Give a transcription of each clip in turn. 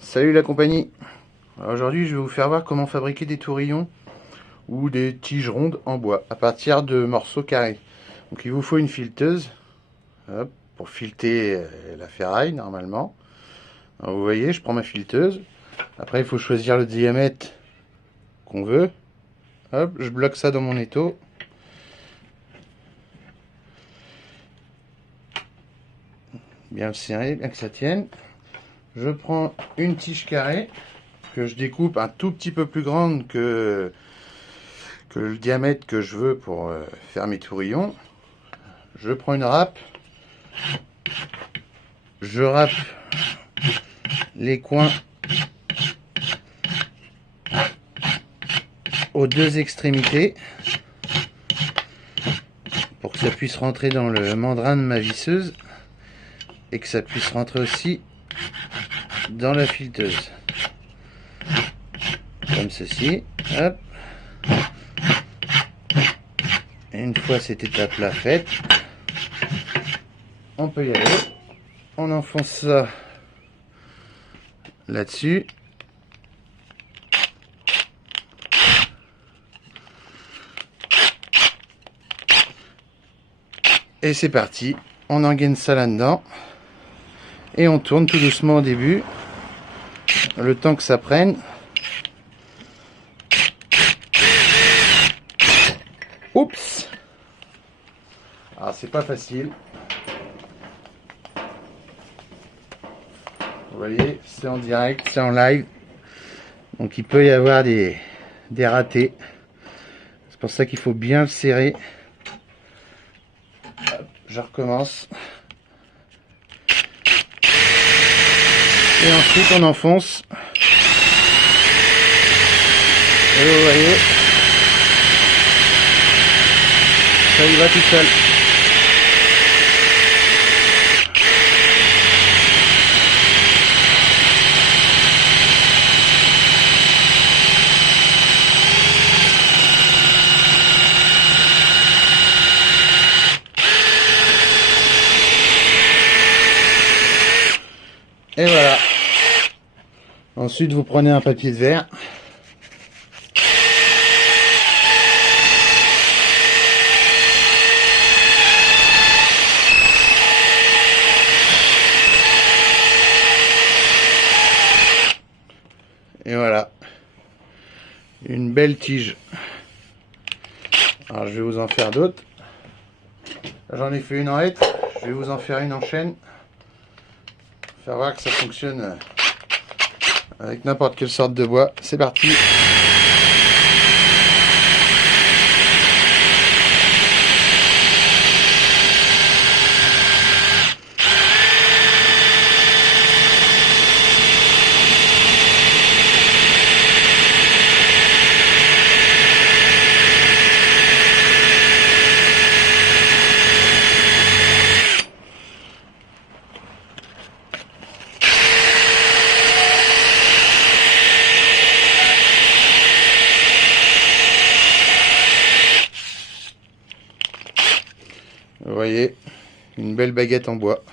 Salut la compagnie. Alors aujourd'hui je vais vous faire voir comment fabriquer des tourillons ou des tiges rondes en bois à partir de morceaux carrés. Donc il vous faut une fileteuse, hop, pour fileter la ferraille normalement. Alors vous voyez, je prends ma fileteuse. Après il faut choisir le diamètre qu'on veut. Hop, je bloque ça dans mon étau. Bien le serrer, bien que ça tienne. Je prends une tige carrée que je découpe un tout petit peu plus grande que le diamètre que je veux pour faire mes tourillons. Je prends une râpe, je râpe les coins aux deux extrémités pour que ça puisse rentrer dans le mandrin de ma visseuse et que ça puisse rentrer aussi dans la fileteuse, comme ceci. Hop. Et une fois cette étape là faite, on peut y aller. On enfonce ça là-dessus. Et c'est parti. On engaine ça là-dedans. Et on tourne tout doucement au début. Le temps que ça prenne. Oups! Alors c'est pas facile. Vous voyez, c'est en direct, c'est en live. Donc il peut y avoir des ratés. C'est pour ça qu'il faut bien le serrer. Hop, je recommence. Et ensuite on enfonce. Et vous voyez, ça y va tout seul. Et voilà. Ensuite, vous prenez un papier de verre. Et voilà. Une belle tige. Alors, je vais vous en faire d'autres. J'en ai fait une en hêtre. Je vais vous en faire une en chêne. Faire voir que ça fonctionne avec n'importe quelle sorte de bois. C'est parti. Vous voyez, une belle baguette en bois.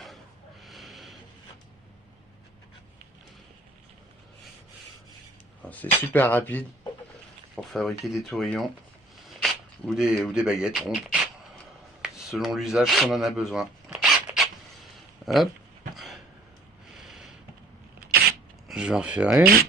C'est super rapide pour fabriquer des tourillons ou des baguettes rondes, selon l'usage qu'on en a besoin. Hop. Je vais en faire une.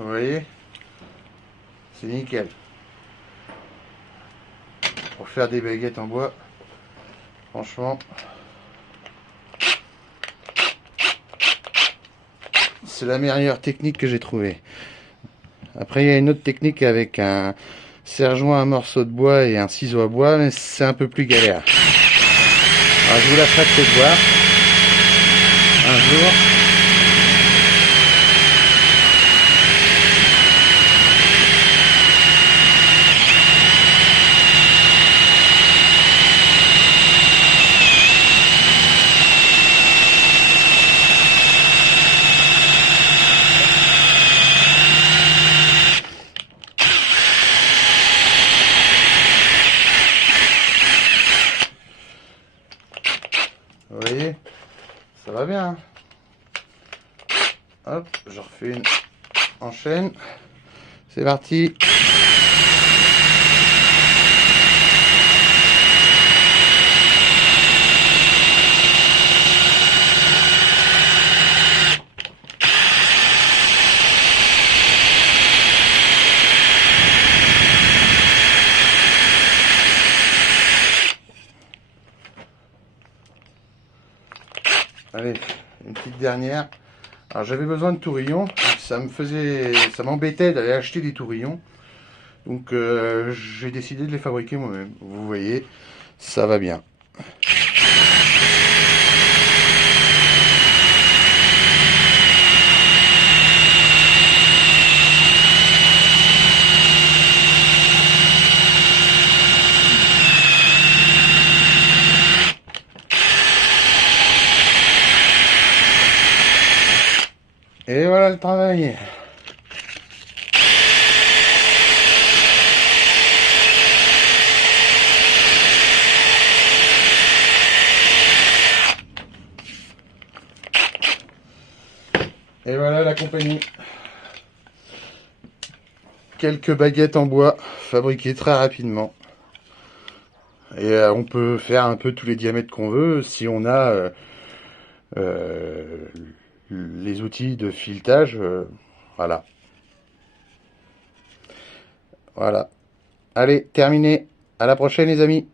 Vous voyez, c'est nickel. Pour faire des baguettes en bois, franchement, c'est la meilleure technique que j'ai trouvée. Après, il y a une autre technique avec un c'est rejoint un morceau de bois et un ciseau à bois, mais c'est un peu plus galère. Alors je vous la ferai peut-être voir un jour. Vous voyez, ça va bien. Hop, je refais une en chaîne. C'est parti. Allez, une petite dernière. Alors j'avais besoin de tourillons, ça m'embêtait d'aller acheter des tourillons. Donc j'ai décidé de les fabriquer moi-même. Vous voyez, ça va bien. Et voilà le travail. Et voilà la compagnie. Quelques baguettes en bois fabriquées très rapidement. Et on peut faire un peu tous les diamètres qu'on veut si on a les outils de filetage. Voilà. Voilà. Allez, terminé. À la prochaine les amis.